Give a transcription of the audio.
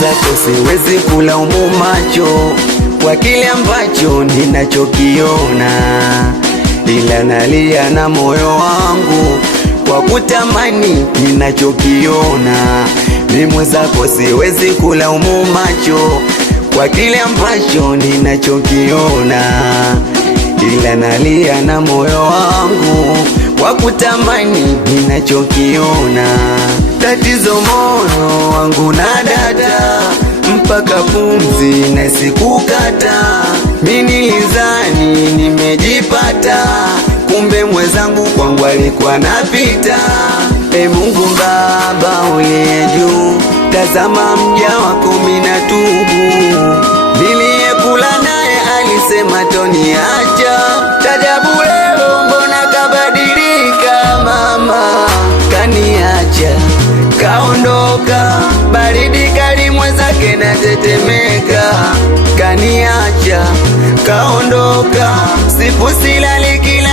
mwenzako siwezi kulaumu macho kwa kile ambacho ninachokiona, ila nalia na moyo wangu kwa kutamani ninachokiona. Mimi mwenzako siwezi kulaumu macho kwa kile ambacho ninachokiona, ila nalia na moyo wangu kwa kutamani ninachokiona. Tatizo moyo wangu na data mpaka pumzi na sikukata. Mimi nilizani nimejipata, kumbe mwenzangu kwangu alikuwa napita. Mungu Baba uliye juu, tazama mja wako mimi natubu. Niliyekula naye alisema toniacha, tajabu leo mbona kabadilika mama. Kaniacha kaondoka, baridi kali mwenzake natetemeka. Kaniacha kaondoka, sifu silali kila